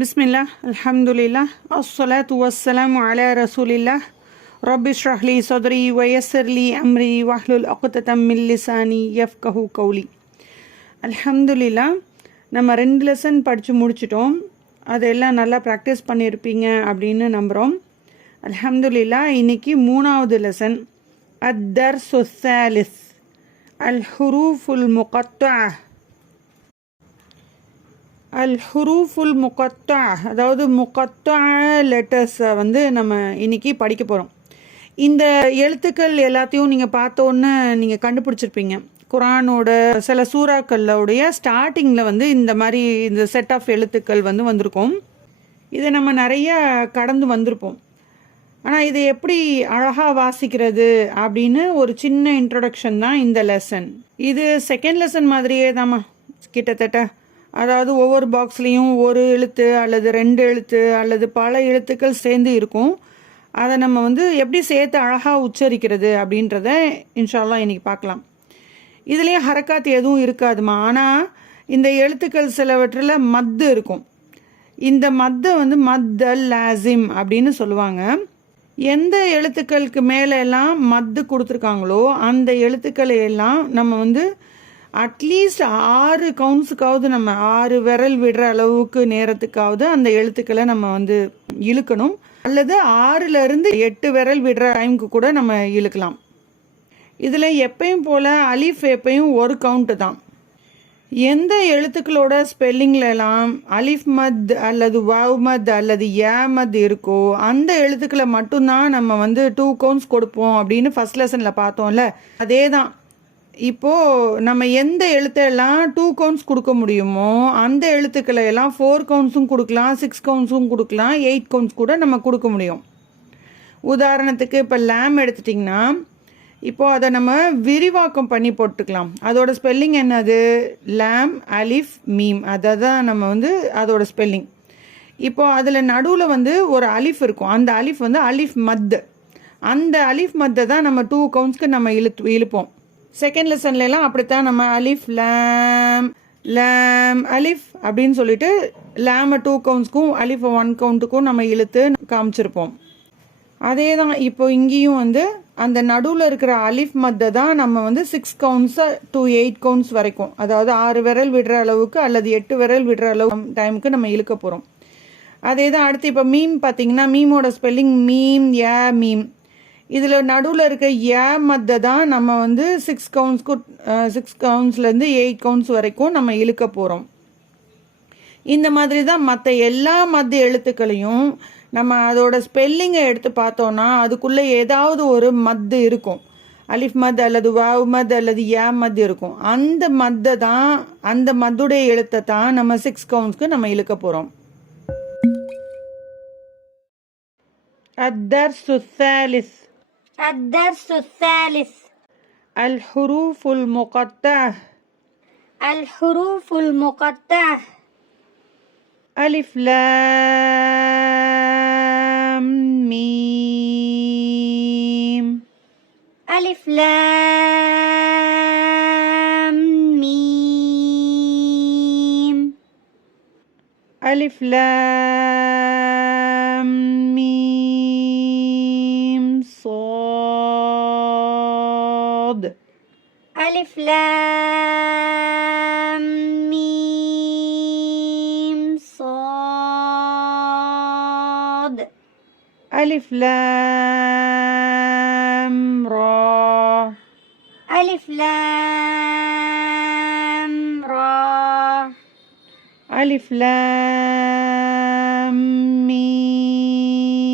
பிஸ்மில்லா அல்ஹம்துலில்லா அஸ்ஸலாத்து வஸ்ஸலாம் அலா ரசூலில்லா ரபி ஷ்ரஹ்லி சௌதரி வயசர்லி அம்ரி வாஹ்லுல் அக்குத்தம் மில்லிசானி எஃப் கஹூ கௌலி அல்ஹம்துலில்லா நம்ம ரெண்டு லெசன் படித்து முடிச்சிட்டோம். அதெல்லாம் நல்லா ப்ராக்டிஸ் பண்ணியிருப்பீங்க அப்படின்னு நம்புகிறோம் அல்ஹம்துலில்லா இன்னைக்கு மூணாவது லெசன் அத்தர் சொசாலிஸ் அல் ஹுரூஃபுல் முகத்தா அல் ஹுரூஃபுல் முகத்தா அதாவது முகத்தா லெட்டர்ஸை வந்து நம்ம இன்னைக்கு படிக்க போகிறோம் இந்த எழுத்துக்கள் எல்லாத்தையும் நீங்கள் பார்த்தோன்னு நீங்கள் கண்டுபிடிச்சிருப்பீங்க. குரானோட சில சூறாக்களோடைய ஸ்டார்டிங்கில் வந்து இந்த மாதிரி இந்த செட் ஆஃப் எழுத்துக்கள் வந்து வந்திருக்கும். இதை நம்ம நிறைய கடந்து வந்திருப்போம். ஆனால் இதை எப்படி அழகாக வாசிக்கிறது அப்படின்னு ஒரு சின்ன இன்ட்ரொடக்ஷன் தான் இந்த லெசன் இது செகண்ட் லெசன் மாதிரியே தாம்மா கிட்டத்தட்ட. அதாவது ஒவ்வொரு பாக்ஸ்லேயும் ஒரு எழுத்து அல்லது ரெண்டு எழுத்து அல்லது பல எழுத்துக்கள் சேர்ந்து இருக்கும். அதை நம்ம வந்து எப்படி சேர்த்து அழகாக உச்சரிக்கிறது அப்படின்றத இன்ஷால்லா இன்னைக்கு பார்க்கலாம். இதுலேயும் ஹரக்காத் எதுவும் இருக்காதுமா? ஆனால் இந்த எழுத்துக்கள் சிலவற்றில் மத்து இருக்கும். இந்த மத்தை வந்து மத்தல் லாசிம் அப்படின்னு சொல்லுவாங்க. எந்த எழுத்துக்களுக்கு மேலே எல்லாம் மத்து கொடுத்துருக்காங்களோ அந்த எழுத்துக்களை எல்லாம் நம்ம வந்து அட்லீஸ்ட் ஆறு கவுன்ஸுக்காவது நம்ம ஆறு விரல் விடுற அளவுக்கு நேரத்துக்காவது அந்த எழுத்துக்களை நம்ம வந்து இழுக்கணும். அல்லது ஆறுல இருந்து எட்டு விரல் விடுற டைமுக்கு கூட நம்ம இழுக்கலாம். இதில் எப்பயும் போல் அலிஃப் எப்பயும் ஒரு கவுண்ட்டு தான். எந்த எழுத்துக்களோட ஸ்பெல்லிங்லலாம் அலிஃப் மத் அல்லது வவ் மத் அல்லது ஏ மத் இருக்கோ அந்த எழுத்துக்களை மட்டும்தான் நம்ம வந்து டூ கவுண்ட்ஸ் கொடுப்போம் அப்படின்னு ஃபர்ஸ்ட் லெசனில் பார்த்தோம்ல அதே தான் இப்போது நம்ம எந்த எழுத்தையெல்லாம் டூ கவுண்ட்ஸ் கொடுக்க முடியுமோ அந்த எழுத்துக்களை எல்லாம் ஃபோர் கவுண்ட்ஸும் கொடுக்கலாம் சிக்ஸ் கவுண்ட்ஸும் கொடுக்கலாம் எயிட் கவுண்ட்ஸ் கூட நம்ம கொடுக்க முடியும். உதாரணத்துக்கு இப்போ லேம் எடுத்துட்டிங்கன்னா இப்போது அதை நம்ம விரிவாக்கம் பண்ணி போட்டுக்கலாம். அதோட ஸ்பெல்லிங் என்னது? லேம் அலிஃப் மீம் அதை தான் நம்ம வந்து அதோட ஸ்பெல்லிங் இப்போது அதில் நடுவில் வந்து ஒரு அலிஃப் இருக்கும். அந்த அலிஃப் வந்து அலிஃப் மத்து அந்த அலிஃப் மத்தை தான் நம்ம டூ கவுண்ட்ஸ்க்கு நம்ம இழுத்து இழுப்போம். செகண்ட் லெசன்லலாம் அப்படித்தான். நம்ம அலிஃப் லேம் லேம் அலிஃப் அப்படின்னு சொல்லிட்டு லேமை டூ கவுண்ட்ஸ்க்கும் அலிஃப் ஒன் கவுண்ட்டுக்கும் நம்ம இழுத்து காமிச்சிருப்போம். அதே தான் இப்போ இங்கேயும் வந்து அந்த நடுவில் இருக்கிற அலிஃப் மத்தை தான் நம்ம வந்து சிக்ஸ் கவுண்ட்ஸை டூ எயிட் கவுண்ட்ஸ் வரைக்கும். அதாவது ஆறு விரல் விடுற அளவுக்கு அல்லது எட்டு விரல் விடுற அளவு டைமுக்கு நம்ம இழுக்க போகிறோம் அதே தான் அடுத்து இப்போ மீம் பார்த்தீங்கன்னா மீமோட ஸ்பெல்லிங் மீம் ஏ மீம் இதில் நடுவில் இருக்க ஏ மத்தை தான் நம்ம வந்து சிக்ஸ் கவுண்ட்ஸ்க்கு சிக்ஸ் கவுண்ட்ஸ்லேருந்து எயிட் கவுண்ட்ஸ் வரைக்கும் நம்ம இழுக்க போகிறோம் இந்த மாதிரி தான் மற்ற எல்லா மத்திய எழுத்துக்களையும் நம்ம அதோட ஸ்பெல்லிங்கை எடுத்து பார்த்தோன்னா அதுக்குள்ளே ஏதாவது ஒரு மத்து இருக்கும் அலிஃப் மத் அல்லது வாவ் மத் அல்லது ஏ மத் இருக்கும் அந்த மத்தை தான் அந்த மத்துடைய எழுத்தை தான் நம்ம சிக்ஸ் கவுண்ட்ஸ்க்கு நம்ம இழுக்க போகிறோம் الدرس الثالث الدرس الثالث. الحروف المقطعة. الحروف المقطعة. ألف لام ميم. ألف لام ميم. ألف لام صاد ألف لام ميم صاد ألف لام را ألف لام را ألف لام ميم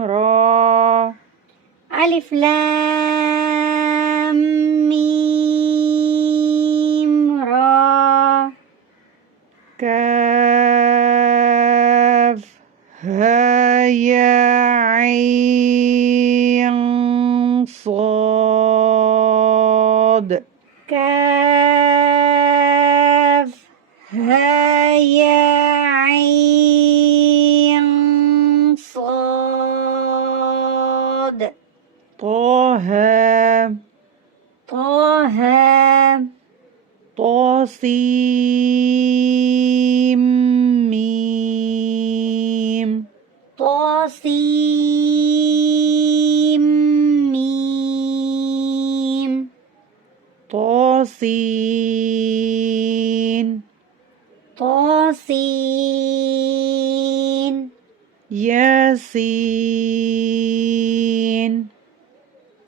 را ألف لام عين صاد كاف ها يا عين صاد طه طه طاسيم طاسيم ميم طاسين طاسين ياسين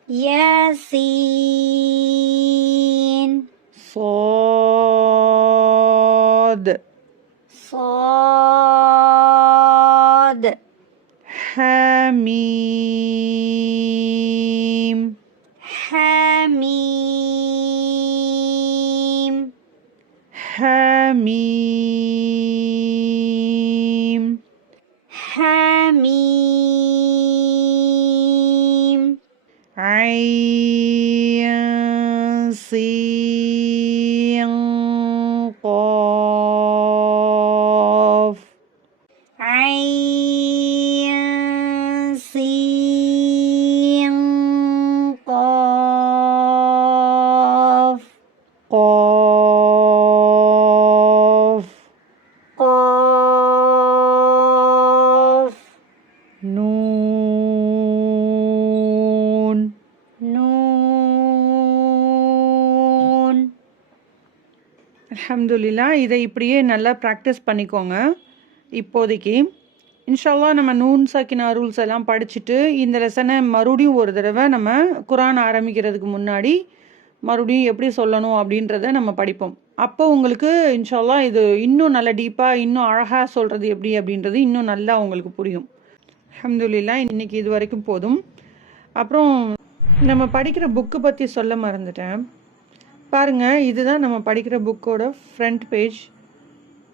ياسين அலமதுல்லா இதை இப்படியே நல்லா ப்ராக்டிஸ் பண்ணிக்கோங்க. இப்போதைக்கு இன்ஷால்லா நம்ம நூன் சாக்கினா ரூல்ஸ் எல்லாம் படிச்சுட்டு இந்த லெசனை மறுபடியும் ஒரு தடவை நம்ம குரான் ஆரம்பிக்கிறதுக்கு முன்னாடி மறுபடியும் எப்படி சொல்லணும் அப்படின்றத நம்ம படிப்போம். அப்போ உங்களுக்கு இன்ஷால்லா இது இன்னும் நல்ல டீப்பாக இன்னும் அழகாக சொல்கிறது எப்படி அப்படின்றது இன்னும் நல்லா உங்களுக்கு புரியும். அஹமதுல்லா இன்னைக்கு இது வரைக்கும் போதும். அப்புறம் நம்ம படிக்கிற புக்கு பற்றி சொல்ல மறந்துட்டேன். பாருங்கள் இதுதான் நம்ம படிக்கிற புக்கோட ஃப்ரண்ட் பேஜ்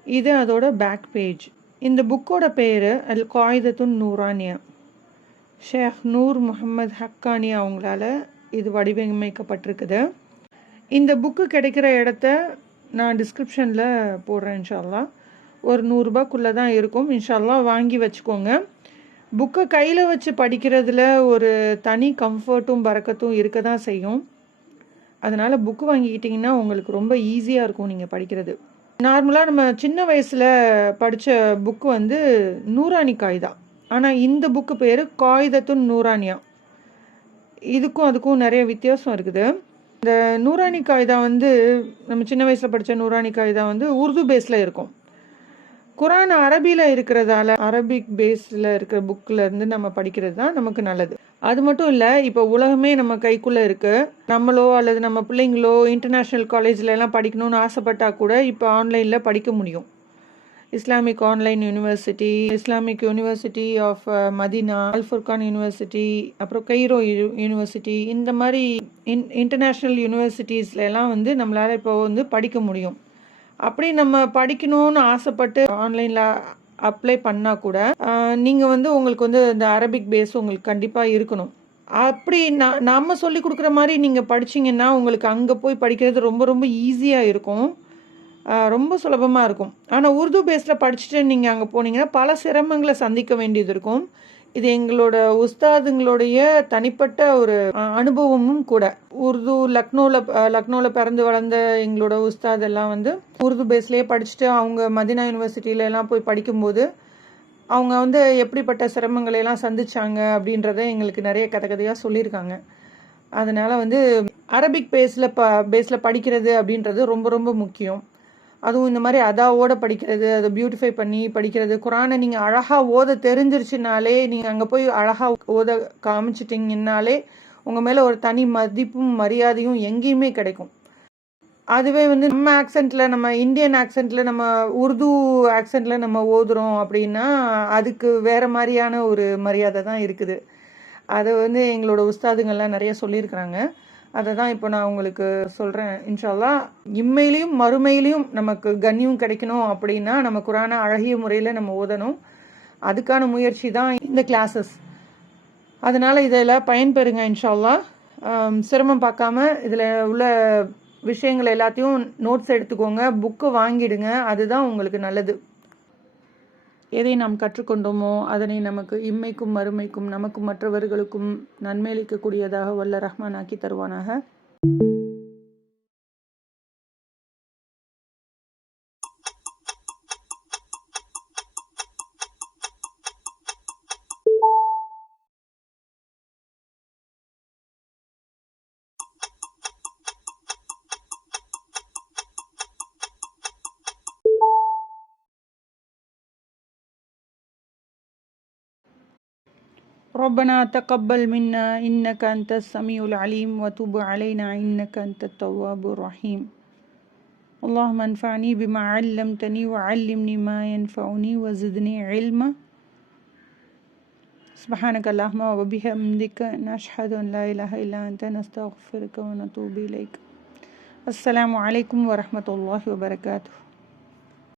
இது அதோட பேக் பேஜ் இந்த புக்கோட பேர் அல் காயிதத்துன் நூரானியா. ஷேக் நூர் முகமது ஹக்கானி அவங்களால இது வடிவமைக்கப்பட்டிருக்குது. இந்த புக்கு கிடைக்கிற இடத்த நான் டிஸ்கிரிப்ஷனில் போடுறேன் இன்ஷால்லா. ஒரு நூறுரூபாக்குள்ளே தான் இருக்கும். இன்ஷால்லா வாங்கி வச்சுக்கோங்க. புக்கை கையில் வச்சு படிக்கிறதுல ஒரு தனி கம்ஃபர்ட்டும் பறக்கத்தும் இருக்க தான் செய்யும். அதனால் புக்கு வாங்கிக்கிட்டிங்கன்னா உங்களுக்கு ரொம்ப ஈஸியாக இருக்கும் நீங்கள் படிக்கிறது. நார்மலாக நம்ம சின்ன வயசில் படித்த புக்கு வந்து நூறானி காய்தா ஆனால் இந்த புக்கு பேர் காகிதத்துன் நூறானியா இதுக்கும் அதுக்கும் நிறைய வித்தியாசம் இருக்குது. இந்த நூராணி காய்தா வந்து நம்ம சின்ன வயசில் படித்த நூராணி காய்தா வந்து உருது பேஸில் இருக்கும். குரான் அரபியில் இருக்கிறதால அரபிக் பேஸில் இருக்கிற புக்கில் இருந்து நம்ம படிக்கிறது தான் நமக்கு நல்லது. அது மட்டும் இல்லை இப்போ உலகமே நம்ம கைக்குள்ளே இருக்குது நம்மளோ அல்லது நம்ம பிள்ளைங்களோ இன்டர்நேஷ்னல் காலேஜில் எல்லாம் படிக்கணும்னு ஆசைப்பட்டால் கூட இப்போ ஆன்லைனில் படிக்க முடியும். Islamic online university Islamic university of Madina Al Furqan university அப்புறம் கைரோ யூ- யூனிவர்சிட்டி இந்த மாதிரி இன் இன்டர்நேஷ்னல் யூனிவர்சிட்டிஸ்ல எல்லாம் வந்து நம்மளால் இப்போ வந்து படிக்க முடியும். அப்படி நம்ம படிக்கணும்னு ஆசைப்பட்டு ஆன்லைனில் அப்ளை பண்ணால் கூட நீங்கள் வந்து உங்களுக்கு வந்து இந்த அரபிக் பேஸ் உங்களுக்கு கண்டிப்பாக இருக்கணும். அப்படி நான் நம்ம சொல்லி கொடுக்குற மாதிரி நீங்கள் படிச்சீங்கன்னா உங்களுக்கு அங்கே போய் படிக்கிறது ரொம்ப ரொம்ப ஈஸியாக இருக்கும். ஆஹ் ரொம்ப சுலபமாக இருக்கும். ஆனால் உருது பேஸில் படிச்சுட்டு நீங்கள் அங்கே போனீங்கன்னா பல சிரமங்களை சந்திக்க வேண்டியது இருக்கும். இது எங்களோட உஸ்தாதுங்களுடைய தனிப்பட்ட ஒரு அனுபவமும் கூட. உருது லக்னோவில் லக்னோவில் பிறந்து வளர்ந்த எங்களோட உஸ்தாத் எல்லாம் வந்து உருது பேஸ்லேயே படிச்சுட்டு அவங்க மதினா யூனிவர்சிட்டியில எல்லாம் போய் படிக்கும்போது அவங்க வந்து எப்படிப்பட்ட சிரமங்களை எல்லாம் சந்திச்சாங்க அப்படின்றத எங்களுக்கு நிறைய கதை கதையாக சொல்லியிருக்காங்க. அதனால் வந்து அரபிக் பேஸில் ப பேஸில் படிக்கிறது அப்படின்றது ரொம்ப ரொம்ப முக்கியம். அதுவும் இந்த மாதிரி அதாவோட படிக்கிறது அதை பியூட்டிஃபை பண்ணி படிக்கிறது. குரானை நீங்கள் அழகாக ஓத தெரிஞ்சிருச்சுனாலே நீங்கள் அங்கே போய் அழகாக ஓத காமிச்சிட்டிங்கனாலே உங்கள் மேலே ஒரு தனி மதிப்பும் மரியாதையும் எங்கேயுமே கிடைக்கும். அதுவே வந்து நம்ம ஆக்சென்ட்டில் நம்ம இந்தியன் ஆக்சென்ட்டில் நம்ம உருது ஆக்சென்ட்ல நம்ம ஓதுறோம் அப்படின்னா அதுக்கு வேறு மாதிரியான ஒரு மரியாதை தான் இருக்குது. அதை வந்து எங்களோட உஸ்தாதுங்கள்லாம் நிறைய சொல்லியிருக்கிறாங்க. அதை தான் இப்போ நான் உங்களுக்கு சொல்கிறேன் இன்ஷால்லா இம்மையிலையும் மறுமையிலையும் நமக்கு கண்ணியம் கிடைக்கணும் அப்படின்னா நம்ம குரான அழகிய முறையில் நம்ம ஓதணும். அதுக்கான முயற்சி தான் இந்த கிளாஸஸ் அதனால் இதில் பயன்பெறுங்க இன்ஷால்லா சிரமம் பார்க்காம இதில் உள்ள விஷயங்கள் எல்லாத்தையும் நோட்ஸ் எடுத்துக்கோங்க. புக்கு வாங்கிடுங்க. அதுதான் உங்களுக்கு நல்லது. எதை நாம் கற்றுக்கொண்டோமோ அதனை நமக்கு இம்மைக்கும் மறுமைக்கும் நமக்கும் மற்றவர்களுக்கும் நன்மையளிக்கக்கூடியதாக வல்ல ரஹ்மான் ஆக்கி தருவானாக. ربنا تقبل منا إنك أنت السميع العليم وتب علينا إنك أنت التواب الرحيم. اللهم انفعني بما علمتني وعلمني ما ينفعني وزدني علما. سبحانك اللهم وبحمدك نشهد أن لا إله إلا أنت نستغفرك ونتوب إليك. السلام عليكم ورحمة الله وبركاته.